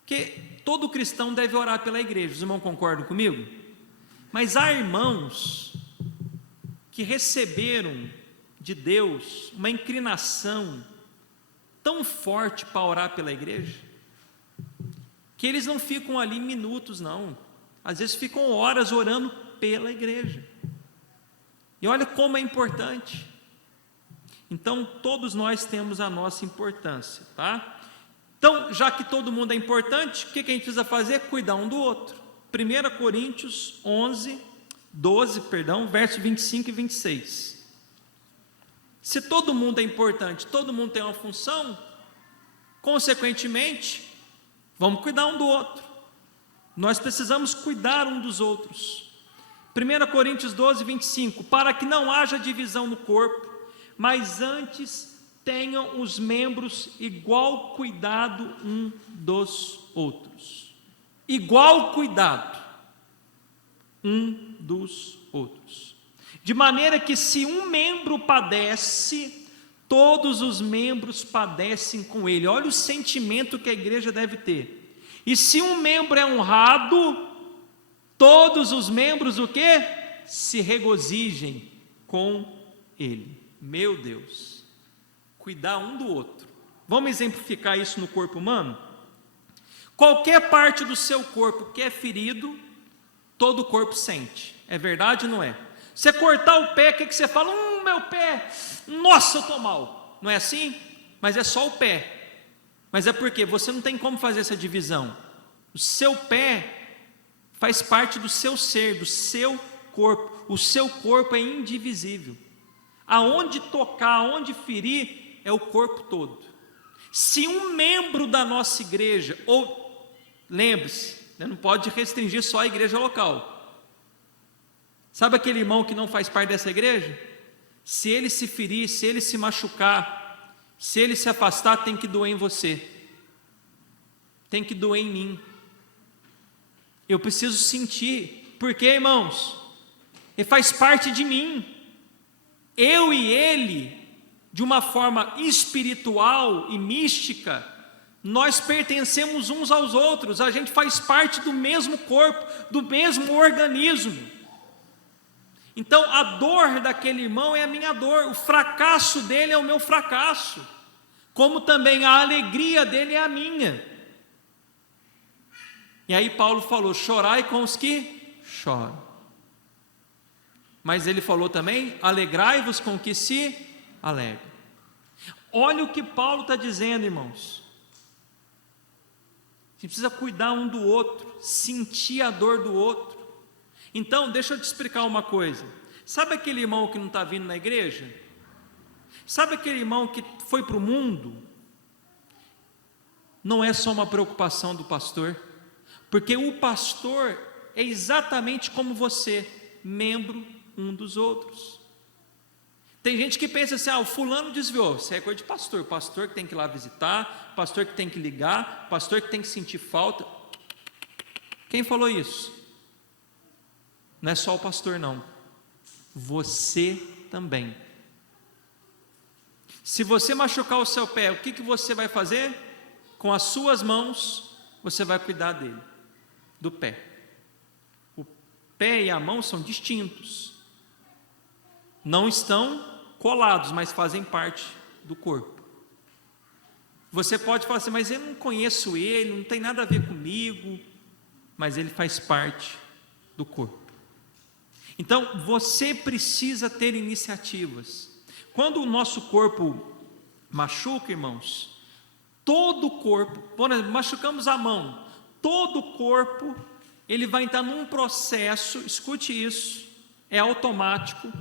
Porque todo cristão deve orar pela igreja, os irmãos concordam comigo? Mas há irmãos que receberam de Deus uma inclinação tão forte para orar pela igreja, que eles não ficam ali minutos não, às vezes ficam horas orando pela igreja, e olha como é importante. Então todos nós temos a nossa importância, tá? Então, já que todo mundo é importante, o que a gente precisa fazer? Cuidar um do outro. 1 Coríntios 12, verso 25 e 26. Se todo mundo é importante, todo mundo tem uma função, consequentemente, vamos cuidar um do outro. Nós precisamos cuidar um dos outros. 1 Coríntios 12, 25. Para que não haja divisão no corpo, mas antes tenham os membros igual cuidado um dos outros. Igual cuidado um dos outros. De maneira que se um membro padece, todos os membros padecem com ele. Olha o sentimento que a igreja deve ter. E se um membro é honrado, todos os membros o quê? Se regozijem com ele. Meu Deus, cuidar um do outro. Vamos exemplificar isso no corpo humano? Qualquer parte do seu corpo que é ferido, todo o corpo sente. É verdade ou não é? Você cortar o pé, o que você fala? Meu pé, nossa, eu estou mal. Não é assim? Mas é só o pé. Mas é porque você não tem como fazer essa divisão. O seu pé faz parte do seu ser, do seu corpo. O seu corpo é indivisível. Aonde tocar, aonde ferir, é o corpo todo. Se um membro da nossa igreja, ou lembre-se, não pode restringir só a igreja local. Sabe aquele irmão que não faz parte dessa igreja? Se ele se ferir, se ele se machucar, se ele se afastar, tem que doer em você, tem que doer em mim. Eu preciso sentir, porque, irmãos, ele faz parte de mim. Eu e ele, de uma forma espiritual e mística, nós pertencemos uns aos outros, a gente faz parte do mesmo corpo, do mesmo organismo. Então a dor daquele irmão é a minha dor, o fracasso dele é o meu fracasso, como também a alegria dele é a minha. E aí Paulo falou: chorai com os que choram. Mas ele falou também: alegrai-vos com os que se alegram. Olha o que Paulo está dizendo, irmãos. A gente precisa cuidar um do outro, sentir a dor do outro. Então, deixa eu te explicar uma coisa. Sabe aquele irmão que não está vindo na igreja? Sabe aquele irmão que foi para o mundo? Não é só uma preocupação do pastor, porque o pastor é exatamente como você, membro um dos outros. Tem gente que pensa assim: o fulano desviou. Isso é coisa de pastor, pastor que tem que ir lá visitar, pastor que tem que ligar, pastor que tem que sentir falta. Quem falou isso? Não é só o pastor, não, você também. Se você machucar o seu pé, o que você vai fazer? Com as suas mãos, você vai cuidar dele, do pé. O pé e a mão são distintos, não estão colados, mas fazem parte do corpo. Você pode falar assim: mas eu não conheço ele, não tem nada a ver comigo, mas ele faz parte do corpo. Então você precisa ter iniciativas. Quando o nosso corpo machuca, irmãos, todo o corpo, por exemplo, machucamos a mão, todo o corpo ele vai entrar num processo, escute isso, é automático.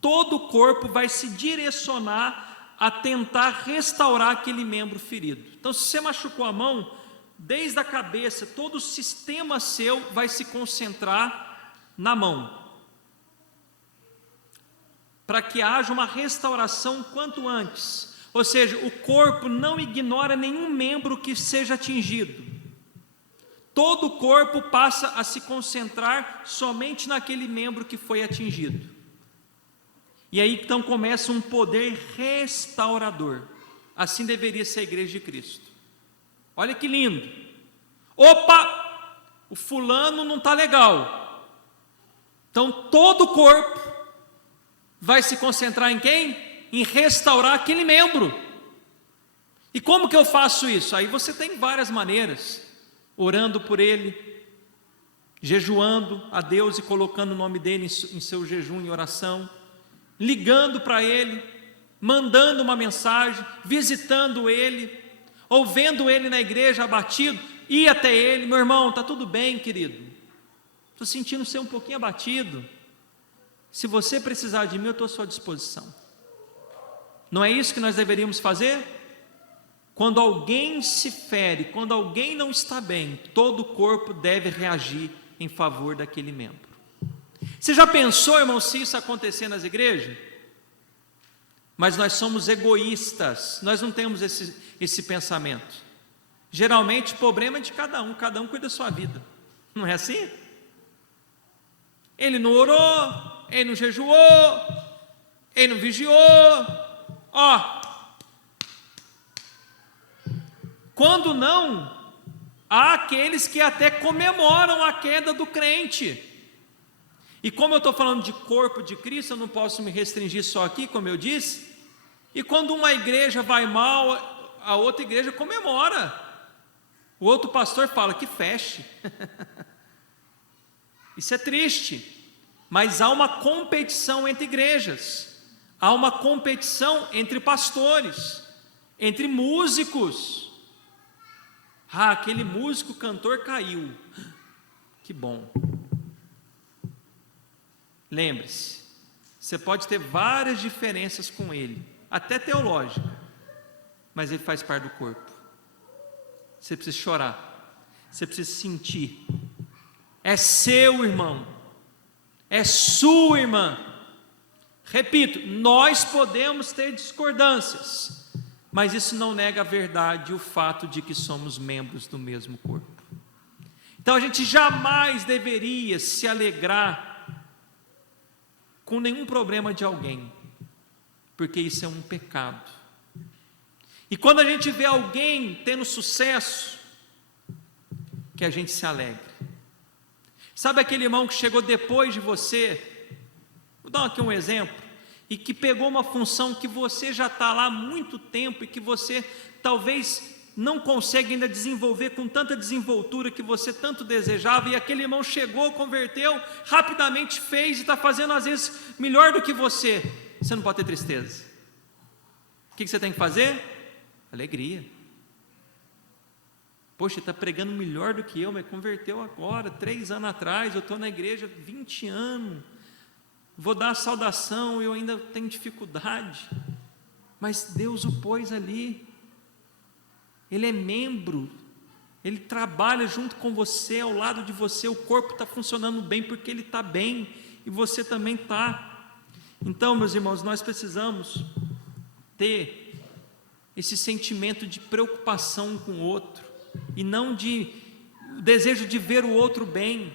Todo o corpo vai se direcionar a tentar restaurar aquele membro ferido. Então, se você machucou a mão, desde a cabeça, todo o sistema seu vai se concentrar na mão, para que haja uma restauração quanto antes. Ou seja, o corpo não ignora nenhum membro que seja atingido. Todo o corpo passa a se concentrar somente naquele membro que foi atingido. E aí então começa um poder restaurador. Assim deveria ser a igreja de Cristo. Olha que lindo. Opa, o fulano não está legal. Então todo o corpo vai se concentrar em quem? Em restaurar aquele membro. E como que eu faço isso? Aí você tem várias maneiras: orando por ele, jejuando a Deus e colocando o nome dele em seu jejum e oração, ligando para ele, mandando uma mensagem, visitando ele, ou vendo ele na igreja abatido, ir até ele: meu irmão, está tudo bem, querido? Estou sentindo ser um pouquinho abatido. Se você precisar de mim, eu estou à sua disposição. Não é isso que nós deveríamos fazer? Quando alguém se fere, quando alguém não está bem, todo o corpo deve reagir em favor daquele membro. Você já pensou, irmão, se isso acontecer nas igrejas? Mas nós somos egoístas, nós não temos esse pensamento. Geralmente o problema é de cada um cuida da sua vida. Não é assim? Ele não orou, ele não jejuou, ele não vigiou. Quando não, há aqueles que até comemoram a queda do crente. E como eu estou falando de corpo de Cristo, eu não posso me restringir só aqui, como eu disse. E quando uma igreja vai mal, a outra igreja comemora. O outro pastor fala que feche. Isso é triste. Mas há uma competição entre igrejas, há uma competição entre pastores, entre músicos. Aquele músico cantor caiu. Que bom. Lembre-se, você pode ter várias diferenças com ele, até teológica, mas ele faz parte do corpo. Você precisa chorar, você precisa sentir. É seu irmão, é sua irmã. Repito, nós podemos ter discordâncias, mas isso não nega a verdade e o fato de que somos membros do mesmo corpo. Então a gente jamais deveria se alegrar com nenhum problema de alguém, porque isso é um pecado. E quando a gente vê alguém tendo sucesso, que a gente se alegre. Sabe aquele irmão que chegou depois de você? Vou dar aqui um exemplo. E que pegou uma função que você já está lá há muito tempo e que você talvez não consegue ainda desenvolver com tanta desenvoltura que você tanto desejava, e aquele irmão chegou, converteu, rapidamente fez e está fazendo às vezes melhor do que você. Você não pode ter tristeza. O que você tem que fazer? Alegria. Poxa, está pregando melhor do que eu, mas converteu agora, 3 anos atrás, eu estou na igreja 20 anos, vou dar a saudação, eu ainda tenho dificuldade, mas Deus o pôs ali, Ele é membro, Ele trabalha junto com você, ao lado de você, o corpo está funcionando bem porque Ele está bem, e você também está. Então, meus irmãos, nós precisamos ter esse sentimento de preocupação um com o outro, e não de desejo de ver o outro bem,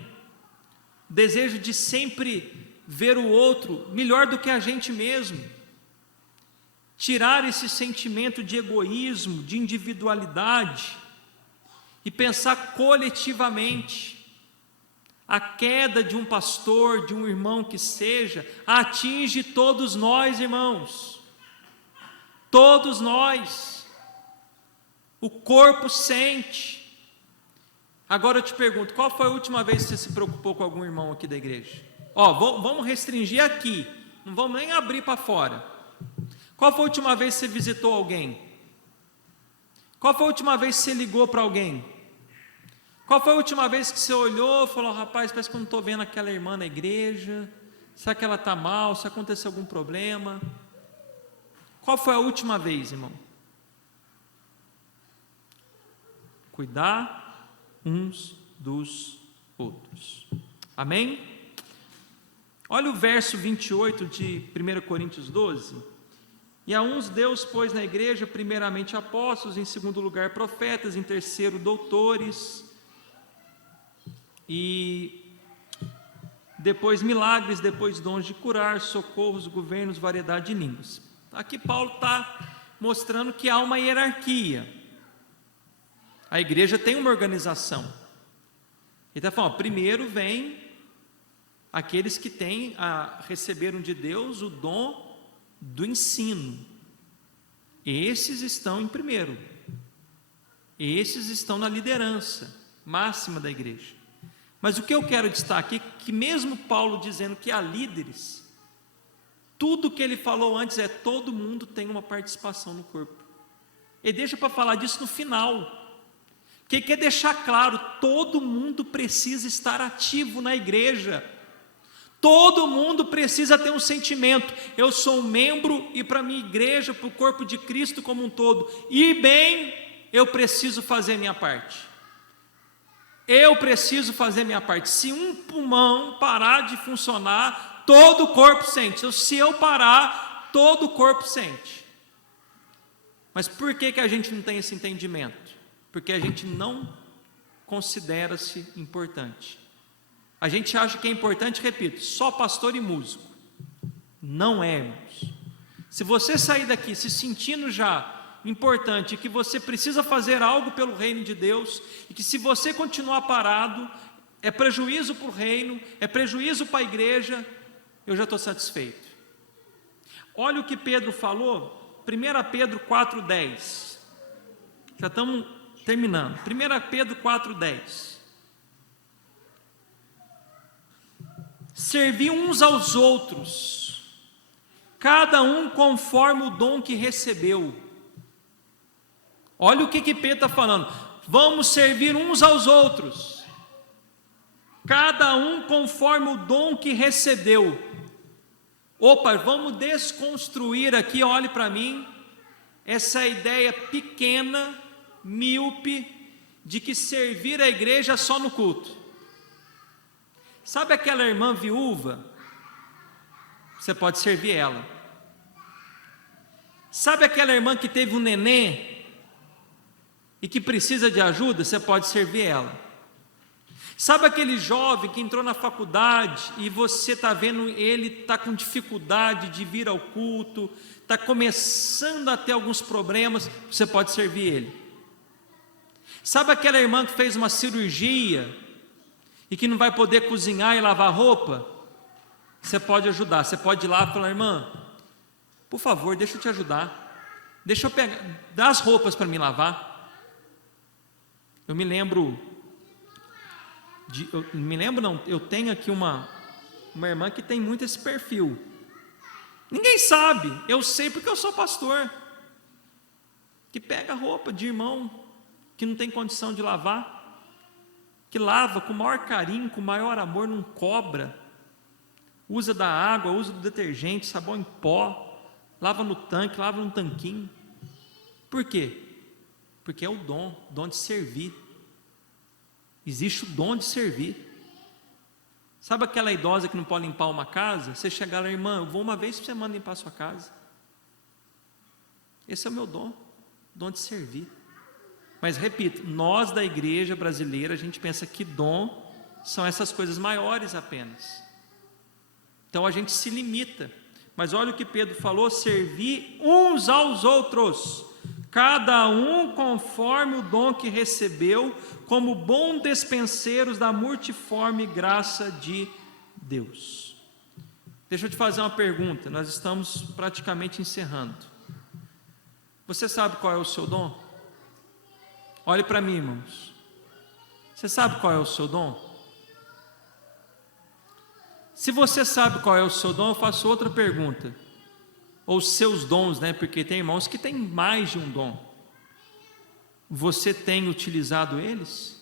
desejo de sempre ver o outro melhor do que a gente mesmo, tirar esse sentimento de egoísmo, de individualidade, e pensar coletivamente. A queda de um pastor, de um irmão que seja, atinge todos nós, irmãos, todos nós. O corpo sente. Agora eu te pergunto, qual foi a última vez que você se preocupou com algum irmão aqui da igreja? Vamos restringir aqui, não vamos nem abrir para fora. Qual foi a última vez que você visitou alguém? Qual foi a última vez que você ligou para alguém? Qual foi a última vez que você olhou e falou: rapaz, parece que eu não estou vendo aquela irmã na igreja, será que ela está mal, se aconteceu algum problema? Qual foi a última vez, irmão? Cuidar uns dos outros. Amém? Olha o verso 28 de 1 Coríntios 12. E a uns Deus pôs na igreja, primeiramente apóstolos, em segundo lugar profetas, em terceiro doutores, e depois milagres, depois dons de curar, socorros, governos, variedade de línguas. Aqui Paulo está mostrando que há uma hierarquia. A igreja tem uma organização. Ele está falando, primeiro vem aqueles que receberam de Deus o dom do ensino. Esses estão em primeiro. Esses estão na liderança máxima da igreja. Mas o que eu quero destacar aqui, que mesmo Paulo dizendo que há líderes, tudo que ele falou antes é todo mundo tem uma participação no corpo. Ele deixa para falar disso no final. Porque ele quer deixar claro, todo mundo precisa estar ativo na igreja. Todo mundo precisa ter um sentimento, eu sou um membro, e para a minha igreja, para o corpo de Cristo como um todo, e bem, eu preciso fazer minha parte. Eu preciso fazer minha parte. Se um pulmão parar de funcionar, todo o corpo sente. Então, se eu parar, todo o corpo sente. Mas por que a gente não tem esse entendimento? Porque a gente não considera-se importante. A gente acha que é importante, repito, só pastor e músico. Não é, irmãos. Se você sair daqui se sentindo já importante, que você precisa fazer algo pelo reino de Deus, e que se você continuar parado, é prejuízo para o reino, é prejuízo para a igreja, eu já estou satisfeito. Olha o que Pedro falou, 1 Pedro 4,10. Já estamos terminando. 1 Pedro 4,10. Servi uns aos outros, cada um conforme o dom que recebeu. Olha o que Pedro está falando. Vamos servir uns aos outros. Cada um conforme o dom que recebeu. Opa, vamos desconstruir aqui, olhe para mim, essa ideia pequena, míope, de que servir a igreja só no culto. Sabe aquela irmã viúva? Você pode servir ela. Sabe aquela irmã que teve um neném e que precisa de ajuda? Você pode servir ela. Sabe aquele jovem que entrou na faculdade e você está vendo ele está com dificuldade de vir ao culto, está começando a ter alguns problemas? Você pode servir ele. Sabe aquela irmã que fez uma cirurgia e que não vai poder cozinhar e lavar roupa? Você pode ajudar. Você pode ir lá e falar: irmã, por favor, deixa eu te ajudar, deixa eu pegar, dá as roupas para me lavar. Eu tenho aqui uma irmã que tem muito esse perfil. Ninguém sabe, eu sei porque eu sou pastor, que pega a roupa de irmão que não tem condição de lavar, que lava com o maior carinho, com o maior amor, não cobra, usa da água, usa do detergente, sabão em pó, lava no tanque, lava no tanquinho. Por quê? Porque é o dom de servir. Existe o dom de servir. Sabe aquela idosa que não pode limpar uma casa? Você chegar lá: irmã, eu vou uma vez por semana limpar a sua casa. Esse é o meu dom de servir. Mas repito, nós da igreja brasileira, a gente pensa que dom são essas coisas maiores apenas. Então a gente se limita. Mas olha o que Pedro falou: servir uns aos outros, cada um conforme o dom que recebeu, como bons despenseiros da multiforme graça de Deus. Deixa eu te fazer uma pergunta, nós estamos praticamente encerrando. Você sabe qual é o seu dom? Olhe para mim, irmãos. Você sabe qual é o seu dom? Se você sabe qual é o seu dom, eu faço outra pergunta. Ou os seus dons, né? Porque tem irmãos que têm mais de um dom. Você tem utilizado eles?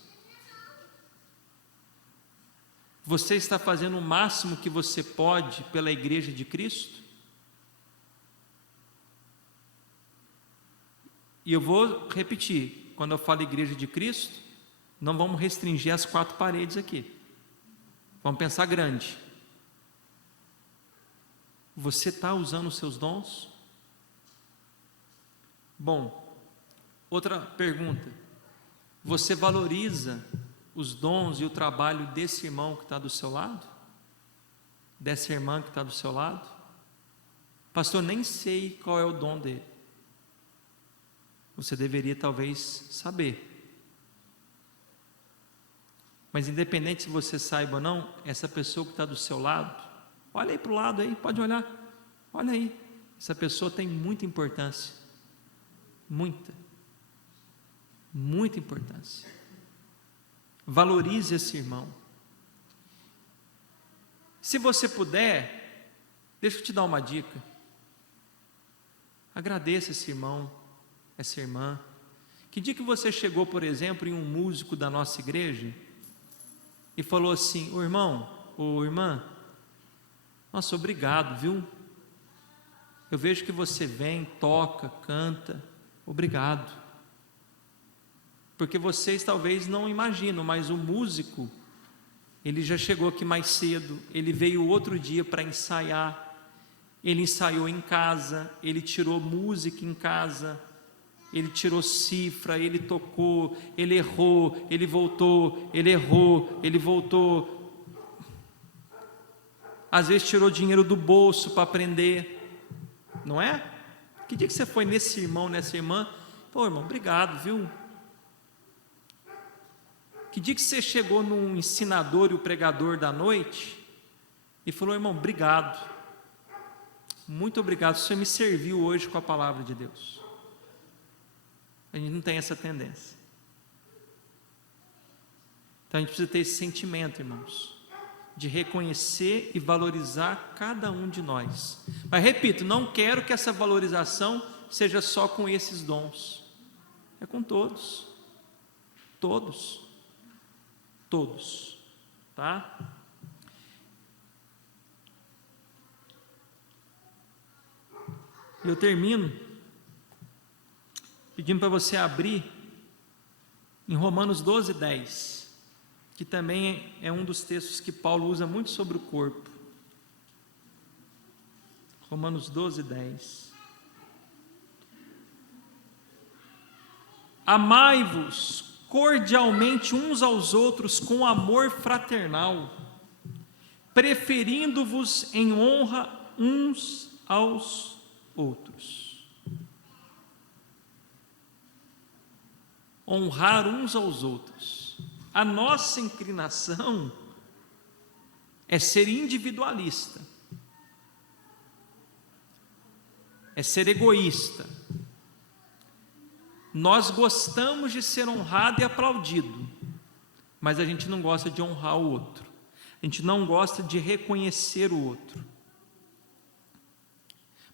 Você está fazendo o máximo que você pode pela igreja de Cristo? E eu vou repetir, quando eu falo igreja de Cristo, não vamos restringir as 4 paredes aqui. Vamos pensar grande. Você está usando os seus dons? Bom, outra pergunta. Você valoriza os dons e o trabalho desse irmão que está do seu lado? Dessa irmã que está do seu lado? Pastor, nem sei qual é o dom dele. Você deveria talvez saber. Mas independente se você saiba ou não, essa pessoa que está do seu lado, olha aí para o lado aí, pode olhar, olha aí, essa pessoa tem muita importância, muita importância. Valorize esse irmão. Se você puder, deixa eu te dar uma dica. Agradeça esse irmão, essa irmã. Que dia que você chegou, por exemplo, em um músico da nossa igreja e falou assim: ô irmão, ô irmã, nossa, obrigado, viu? Eu vejo que você vem, toca, canta, obrigado. Porque vocês talvez não imaginam, mas o músico, ele já chegou aqui mais cedo, ele veio outro dia para ensaiar, ele ensaiou em casa, ele tirou música em casa, ele tirou cifra, ele tocou, ele errou, ele voltou, ele errou, ele voltou. Às vezes tirou dinheiro do bolso para aprender, não é? Que dia que você foi nesse irmão, nessa irmã? Pô, irmão, obrigado, viu? Que dia que você chegou num ensinador e o pregador da noite e falou: irmão, obrigado, muito obrigado, você me serviu hoje com a palavra de Deus. A gente não tem essa tendência. Então a gente precisa ter esse sentimento, irmãos, de reconhecer e valorizar cada um de nós. Mas repito, não quero que essa valorização seja só com esses dons, é com todos, tá? Eu termino pedindo para você abrir em Romanos 12, 10, que também é um dos textos que Paulo usa muito sobre o corpo. Romanos 12, 10. Amai-vos cordialmente uns aos outros com amor fraternal, preferindo-vos em honra uns aos outros. Honrar uns aos outros. A nossa inclinação é ser individualista, é ser egoísta. Nós gostamos de ser honrado e aplaudido, mas a gente não gosta de honrar o outro, a gente não gosta de reconhecer o outro.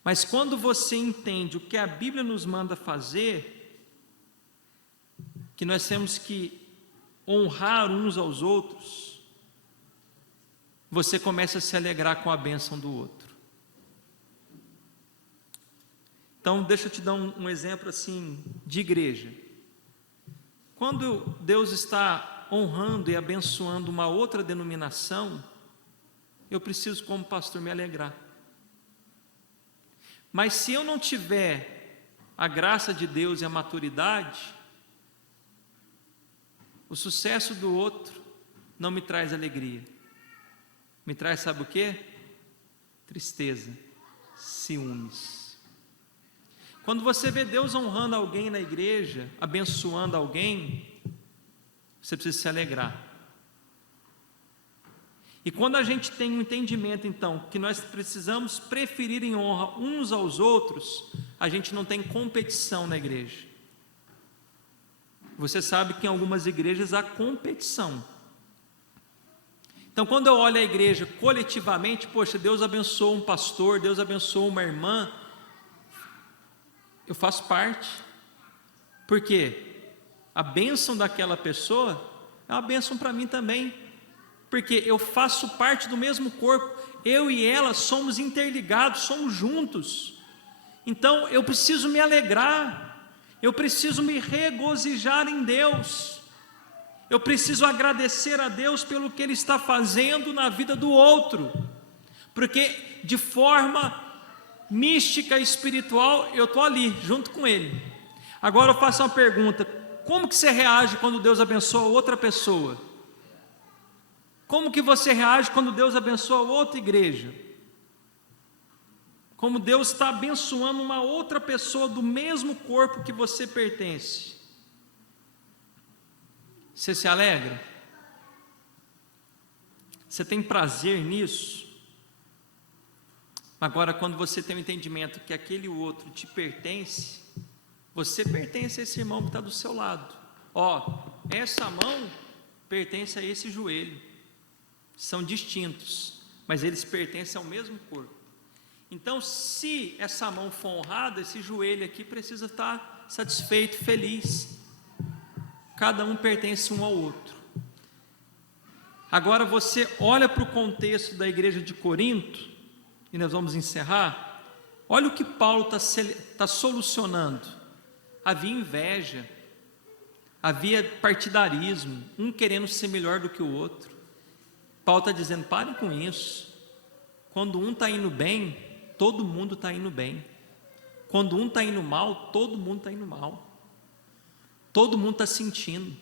Mas quando você entende o que a Bíblia nos manda fazer, que nós temos que honrar uns aos outros, você começa a se alegrar com a bênção do outro. Então, deixa eu te dar um exemplo assim de igreja. Quando Deus está honrando e abençoando uma outra denominação, eu preciso, como pastor, me alegrar. Mas se eu não tiver a graça de Deus e a maturidade, o sucesso do outro não me traz alegria. Me traz, sabe o quê? Tristeza, ciúmes. Quando você vê Deus honrando alguém na igreja, abençoando alguém, você precisa se alegrar. E quando a gente tem um entendimento, então, que nós precisamos preferir em honra uns aos outros, a gente não tem competição na igreja. Você sabe que em algumas igrejas há competição. Então, quando eu olho a igreja coletivamente, poxa, Deus abençoou um pastor, Deus abençoou uma irmã, eu faço parte, porque a bênção daquela pessoa é uma bênção para mim também, porque eu faço parte do mesmo corpo, eu e ela somos interligados, somos juntos. Então eu preciso me alegrar, eu preciso me regozijar em Deus, eu preciso agradecer a Deus pelo que Ele está fazendo na vida do outro, porque de forma mística, espiritual, eu estou ali, junto com Ele. Agora eu faço uma pergunta: como que você reage quando Deus abençoa outra pessoa? Como que você reage quando Deus abençoa outra igreja? Como Deus está abençoando uma outra pessoa do mesmo corpo que você pertence? Você se alegra? Você tem prazer nisso? Agora, quando você tem o entendimento que aquele outro te pertence, você pertence a esse irmão que está do seu lado. Ó, essa mão pertence a esse joelho. São distintos, mas eles pertencem ao mesmo corpo. Então, se essa mão for honrada, esse joelho aqui precisa estar satisfeito, feliz. Cada um pertence um ao outro. Agora você olha para o contexto da igreja de Corinto, e nós vamos encerrar. Olha o que Paulo está solucionando. Havia inveja, havia partidarismo, um querendo ser melhor do que o outro. Paulo está dizendo: pare com isso. Quando um está indo bem, todo mundo está indo bem. Quando um está indo mal, todo mundo está indo mal. Todo mundo está sentindo.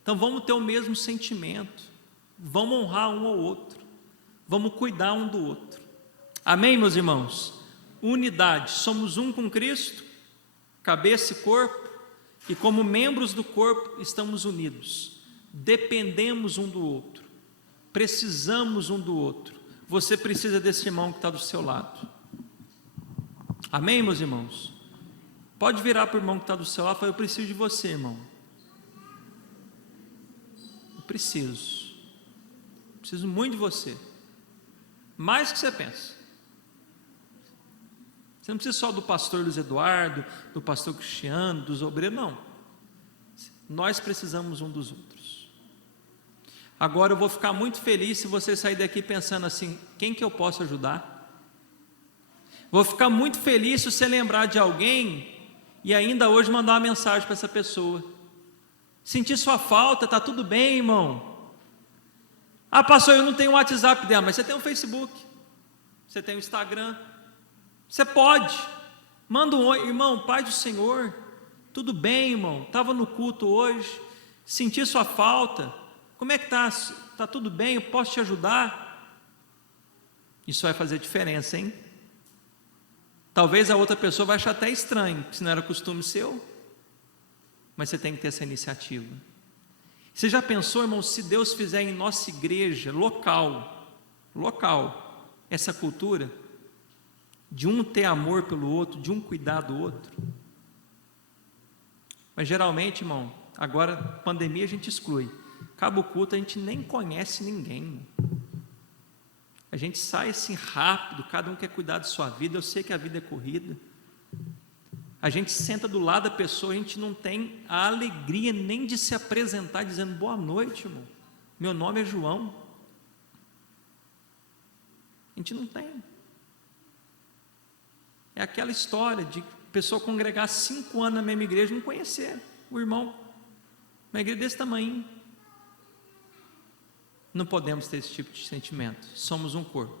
Então vamos ter o mesmo sentimento, vamos honrar um ao outro, vamos cuidar um do outro. Amém, meus irmãos? Unidade, somos um com Cristo, cabeça e corpo, e como membros do corpo estamos unidos, dependemos um do outro, precisamos um do outro. Você precisa desse irmão que está do seu lado. Amém, meus irmãos? Pode virar para o irmão que está do seu lado e falar: eu preciso de você, irmão. Eu preciso muito de você, mais do que você pensa. Você não precisa só do pastor Luiz Eduardo, do pastor Cristiano, dos obreiros, não. Nós precisamos um dos outros. Agora eu vou ficar muito feliz se você sair daqui pensando assim: quem que eu posso ajudar? Vou ficar muito feliz se você lembrar de alguém e ainda hoje mandar uma mensagem para essa pessoa. Sentir sua falta, tá tudo bem, irmão. Ah, pastor, eu não tenho o WhatsApp dela, mas você tem o Facebook, você tem o Instagram, você pode. Manda um oi, irmão, paz do Senhor, tudo bem, irmão, estava no culto hoje, senti sua falta, como é que está? Está tudo bem, eu posso te ajudar? Isso vai fazer diferença, hein? Talvez a outra pessoa vai achar até estranho, se não era costume seu, mas você tem que ter essa iniciativa. Você já pensou, irmão, se Deus fizer em nossa igreja, local, essa cultura, de um ter amor pelo outro, de um cuidar do outro? Mas geralmente, irmão, agora, pandemia a gente exclui. Acaba o culto, a gente nem conhece ninguém, irmão. A gente sai assim rápido, cada um quer cuidar de sua vida, eu sei que a vida é corrida. A gente senta do lado da pessoa, a gente não tem a alegria nem de se apresentar dizendo: boa noite, irmão, meu nome é João. A gente não tem. É aquela história de pessoa congregar 5 anos na mesma igreja e não conhecer o irmão, uma igreja desse tamanho. Não podemos ter esse tipo de sentimento. Somos um corpo.